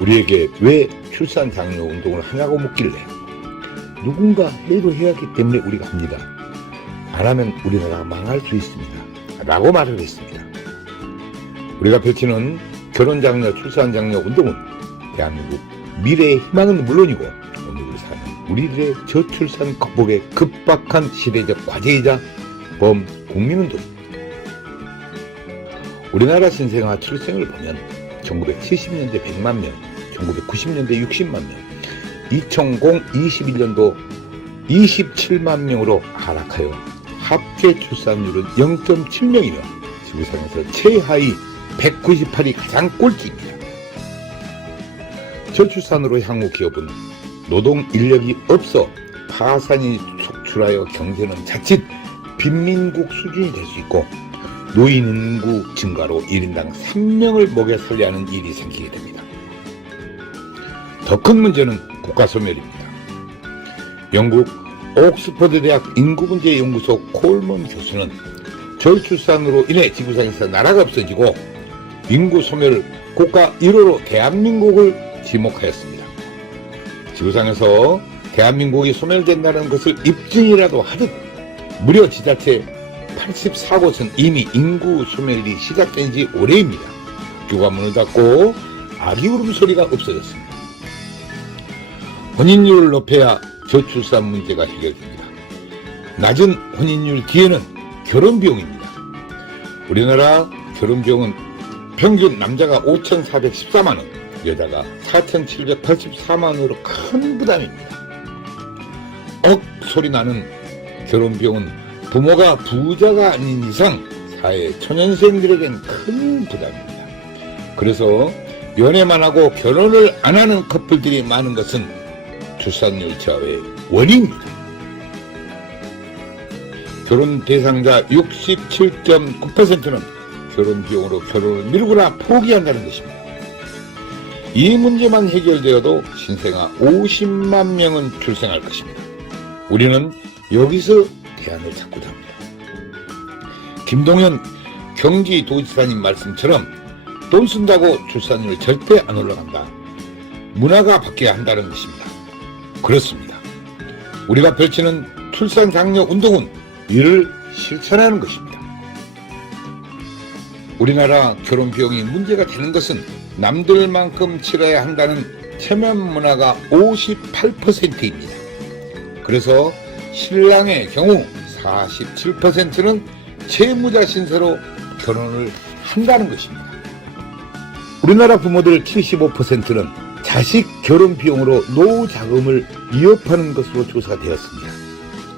우리에게 왜 출산 장려 운동을 하냐고 묻길래 누군가 해도 해야 하기 때문에 우리가 합니다. 안 하면 우리나라가 망할 수 있습니다. 라고 말을 했습니다. 우리가 펼치는 결혼 장려, 출산 장려 운동은 대한민국 미래의 희망은 물론이고 오늘 사는 우리들의 저출산 극복에 급박한 시대적 과제이자 범국민운동입니다. 우리나라 신생아 출생을 보면 1970년대 100만 명, 1990년대 60만 명, 2021년도 27만 명으로 하락하여 합계 출산율은 0.7명이며 지구상에서 최하위 198이 가장 꼴찌입니다. 저출산으로 향후 기업은 노동 인력이 없어 파산이 속출하여 경제는 자칫 빈민국 수준이 될 수 있고 노인 인구 증가로 1인당 3명을 먹여 살려야 하는 일이 생기게 됩니다. 더 큰 문제는 국가소멸입니다. 영국 옥스퍼드 대학 인구문제연구소 콜먼 교수는 저출산으로 인해 지구상에서 나라가 없어지고 인구소멸 국가 1호로 대한민국을 지목하였습니다. 지구상에서 대한민국이 소멸된다는 것을 입증이라도 하듯 무려 지자체 84곳은 이미 인구 소멸이 시작된 지 오래입니다. 학교가 문을 닫고 아기 울음소리가 없어졌습니다. 혼인율을 높여야 저출산 문제가 해결됩니다. 낮은 혼인율 뒤에는 결혼비용입니다. 우리나라 결혼비용은 평균 남자가 5,414만원, 여자가 4,784만원으로 큰 부담입니다. 소리 나는 결혼비용은 부모가 부자가 아닌 이상 사회 초년생들에겐 큰 부담입니다. 그래서 연애만 하고 결혼을 안 하는 커플들이 많은 것은 출산율 저하의 원인입니다. 결혼 대상자 67.9%는 결혼 비용으로 결혼을 미루거나 포기한다는 것입니다. 이 문제만 해결되어도 신생아 50만 명은 출생할 것입니다. 우리는 여기서 대안을 찾고자 합니다. 김동연 경기도지사님 말씀처럼 돈 쓴다고 출산율 절대 안 올라간다. 문화가 바뀌어야 한다는 것입니다. 그렇습니다. 우리가 펼치는 출산 장려 운동은 이를 실천하는 것입니다. 우리나라 결혼 비용이 문제가 되는 것은 남들만큼 치러야 한다는 체면 문화가 58%입니다. 그래서 신랑의 경우 47%는 채무자 신세로 결혼을 한다는 것입니다. 우리나라 부모들 75%는 자식 결혼 비용으로 노후 자금을 위협하는 것으로 조사되었습니다.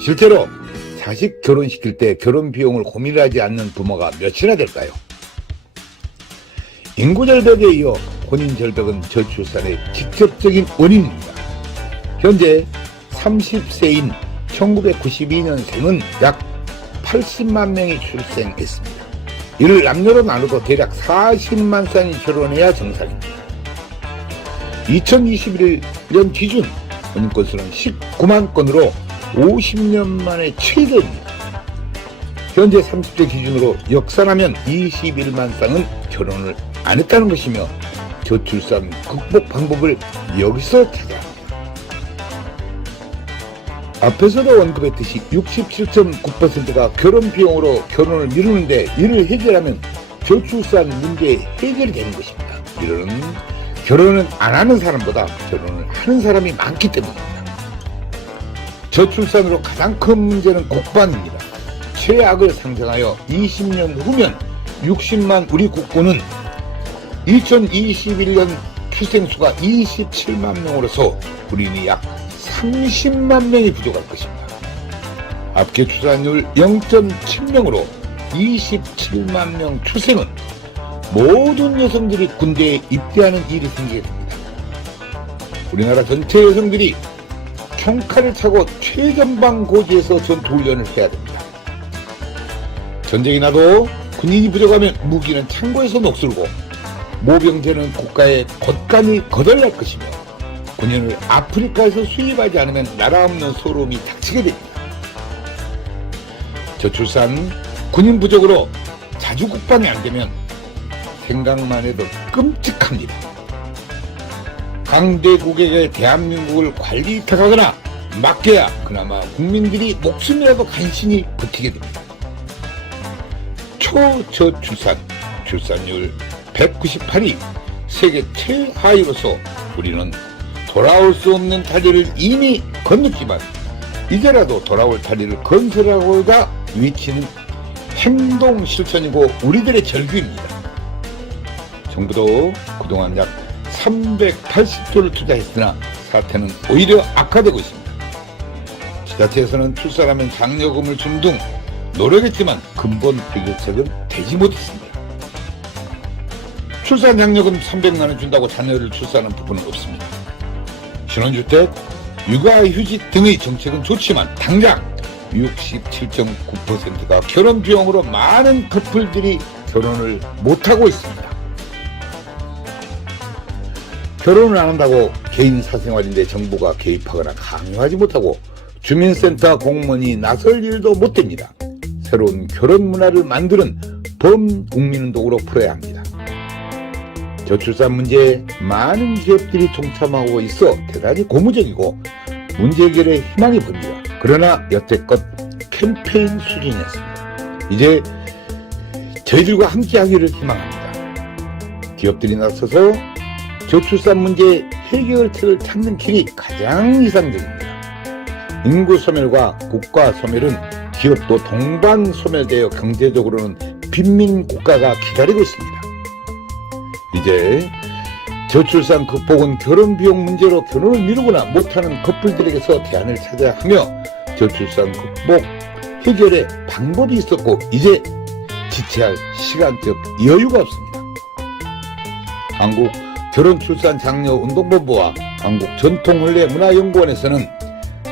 실제로 자식 결혼시킬 때 결혼 비용을 고민하지 않는 부모가 몇이나 될까요? 인구절벽에 이어 혼인절벽은 저출산의 직접적인 원인입니다. 현재 30세인 1992년생은 약 80만 명이 출생했습니다. 이를 남녀로 나누고 대략 40만 쌍이 결혼해야 정상입니다. 2021년 기준 혼인 건수는 19만 건으로 50년 만에 최대입니다. 현재 30대 기준으로 역산하면 21만 쌍은 결혼을 안 했다는 것이며 저출산 극복 방법을 여기서 찾아야 합니다. 앞에서도 언급했듯이 67.9%가 결혼 비용으로 결혼을 미루는데 이를 해결하면 저출산 문제 해결이 되는 것입니다. 이는 결혼은 안 하는 사람보다 결혼을 하는 사람이 많기 때문입니다. 저출산으로 가장 큰 문제는 국방입니다. 최악을 상정하여 20년 후면 60만 우리 국군은 2021년 출생수가 27만 명으로서 군인이 약 30만 명이 부족할 것입니다. 합계 출산율 0.7명으로 27만 명 출생은 모든 여성들이 군대에 입대하는 일이 생기게 됩니다. 우리나라 전체 여성들이 총칼을 차고 최전방 고지에서 전투훈련을 해야 됩니다. 전쟁이 나도 군인이 부족하면 무기는 창고에서 녹슬고 모병제는 국가에 곶감이 거덜날 것이며 군인을 아프리카에서 수입하지 않으면 나라 없는 소름이 닥치게 됩니다. 저출산, 군인 부족으로 자주 국방이 안 되면 생각만 해도 끔찍합니다. 강대국에게 대한민국을 관리 위탁하거나 맡겨야 그나마 국민들이 목숨이라도 간신히 버티게 됩니다. 초저출산, 출산율 198위, 세계 최하위로서 우리는 돌아올 수 없는 다리를 이미 건넜지만 이제라도 돌아올 다리를 건설하고자 외치는 행동 실천이고 우리들의 절규입니다. 정부도 그동안 약 380조를 투자했으나 사태는 오히려 악화되고 있습니다. 지자체에서는 출산하면 장려금을 준 등 노력했지만 근본 해결책은 되지 못했습니다. 출산 장려금 300만 원 준다고 자녀를 출산하는 부분은 없습니다. 신혼주택, 육아휴직 등의 정책은 좋지만 당장 67.9%가 결혼 비용으로 많은 커플들이 결혼을 못하고 있습니다. 결혼을 안 한다고 개인 사생활인데 정부가 개입하거나 강요하지 못하고 주민센터 공무원이 나설 일도 못 됩니다. 새로운 결혼 문화를 만드는 범국민운동으로 풀어야 합니다. 저출산 문제에 많은 기업들이 동참하고 있어 대단히 고무적이고 문제 해결에 희망이 보입니다. 그러나 여태껏 캠페인 수준이었습니다. 이제 저희들과 함께하기를 희망합니다. 기업들이 나서서 저출산 문제 해결책을 찾는 길이 가장 이상적입니다. 인구 소멸과 국가 소멸은 기업도 동반 소멸되어 경제적으로는 빈민 국가가 기다리고 있습니다. 이제 저출산 극복은 결혼 비용 문제로 결혼을 미루거나 못하는 커플들에게서 대안을 찾아야 하며 저출산 극복 해결의 방법이 있었고 이제 지체할 시간적 여유가 없습니다. 한국 결혼출산장려운동본부와 한국전통혼례문화연구원에서는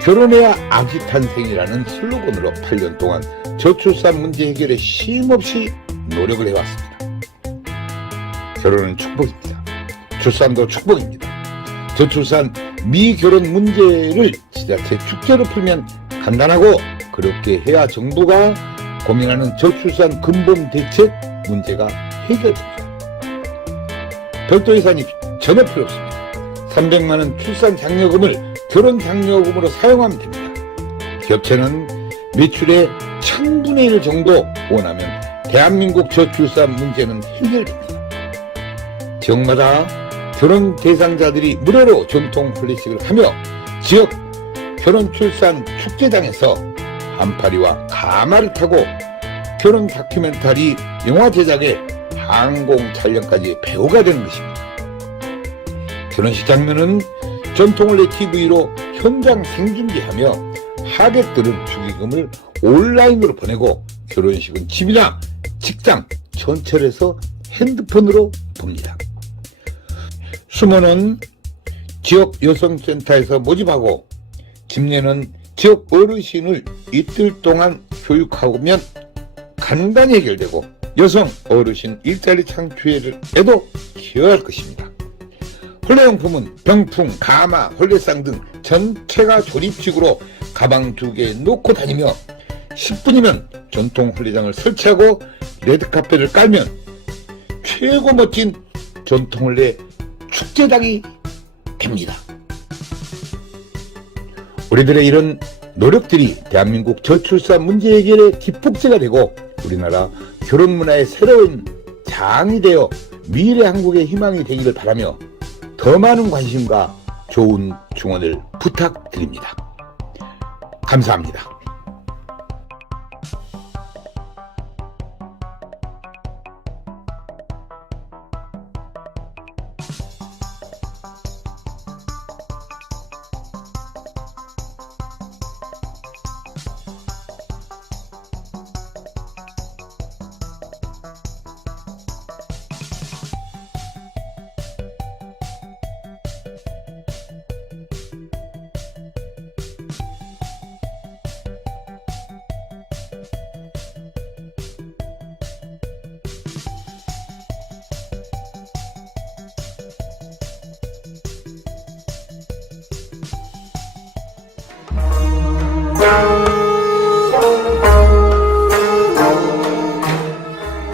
결혼해야 아기 탄생이라는 슬로건으로 8년 동안 저출산 문제 해결에 쉼없이 노력을 해왔습니다. 결혼은 축복입니다. 출산도 축복입니다. 저출산 미결혼 문제를 지자체 축제로 풀면 간단하고 그렇게 해야 정부가 고민하는 저출산 근본 대책 문제가 해결됩니다. 별도 예산이 전혀 필요 없습니다. 300만 원 출산 장려금을 결혼 장려금으로 사용하면 됩니다. 기업체는 매출의 1000분의 1 정도 원하면 대한민국 저출산 문제는 해결됩니다. 지역마다 결혼 대상자들이 무료로 전통婚礼식을 하며 지역 결혼 출산 축제장에서 한파리와 가마를 타고 결혼 다큐멘터리 영화 제작에 항공 촬영까지 배우가 되는 것입니다. 결혼식 장면은 전통혼례 TV로 현장 생중계하며 하객들은 축의금을 온라인으로 보내고 결혼식은 집이나 직장, 전철에서 핸드폰으로 봅니다. 수모는 지역 여성센터에서 모집하고 집례는 지역 어르신을 이틀 동안 교육하면 간단히 해결되고 여성 어르신 일자리 창출에도 기여할 것입니다. 혼례용품은 병풍, 가마, 혼례상 등 전체가 조립식으로 가방 2개 놓고 다니며 10분이면 전통 혼례장을 설치하고 레드카펫을 깔면 최고 멋진 전통 혼례 축제장이 됩니다. 우리들의 이런 노력들이 대한민국 저출산 문제 해결의 기폭제가 되고 우리나라 결혼 문화의 새로운 장이 되어 미래 한국의 희망이 되기를 바라며 더 많은 관심과 좋은 중원을 부탁드립니다. 감사합니다.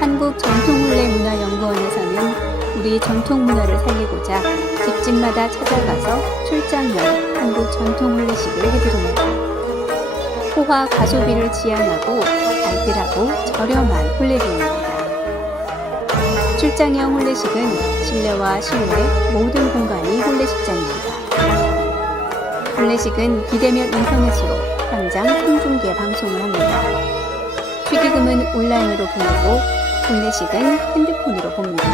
한국전통혼례문화연구원에서는 우리 전통문화를 살리고자 직접 집집마다 찾아가서 출장용 한국 전통 혼례식을 해드립니다. 호화 가소비를 지향하고 알뜰하고 저렴한 혼례비입니다. 출장형 혼례식은 실내와 실외 모든 공간이 혼례식장입니다. 혼례식은 비대면 인터넷으로 당장 생중계 방송을 합니다. 축의금은 온라인으로 보내고 혼례식은 핸드폰으로 봅니다.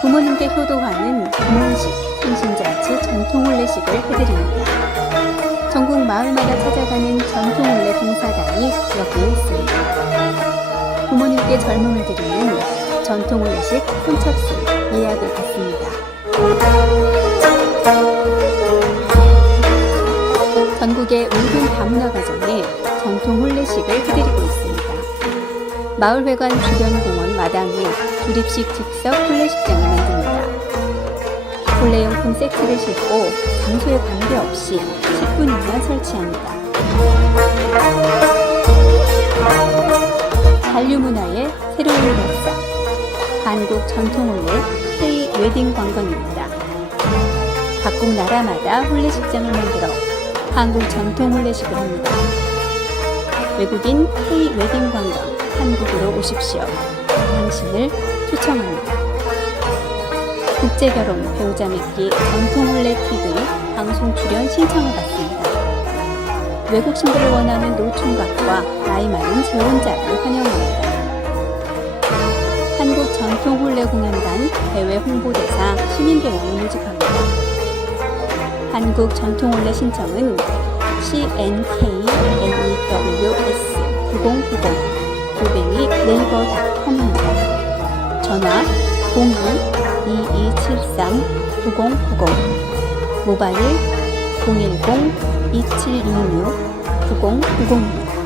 부모님께 효도하는 부모식, 생신잔치 전통 혼례식을 해드립니다. 전국 마을마다 찾아가는 전통 혼례 봉사단이 여기에 있습니다. 부모님께 젊음을 드리는 전통 혼례식 선착순 예약을 받습니다. 전국의 모든 다문화 가정에 전통 혼례식을 해드리고 있습니다. 마을회관 주변 공원 마당에 조립식 즉석 혼례식장을 만듭니다. 혼례용품 세트를 싣고 장소에 관계없이 10분이면 설치합니다. 한류문화의 새로운 역사, 한국 전통혼례 K-웨딩 관광입니다. 각국 나라마다 혼례식장을 만들어 한국 전통 혼례식을 합니다. 외국인 K-웨딩 관광 한국으로 오십시오. 당신을 초청합니다. 국제결혼 배우자 맺기 전통 혼례 TV 방송 출연 신청을 받습니다. 외국 신부를 원하는 노총각과 나이 많은 재혼자를 환영합니다. 한국 전통 혼례 공연단 해외 홍보대사 시민배우를 모집합니다. 한국 전통 혼례 신청은 CNKNEWS 9090 네이버.com입니다. 전화 02-2273-9090 모바일 010-2766-9090입니다.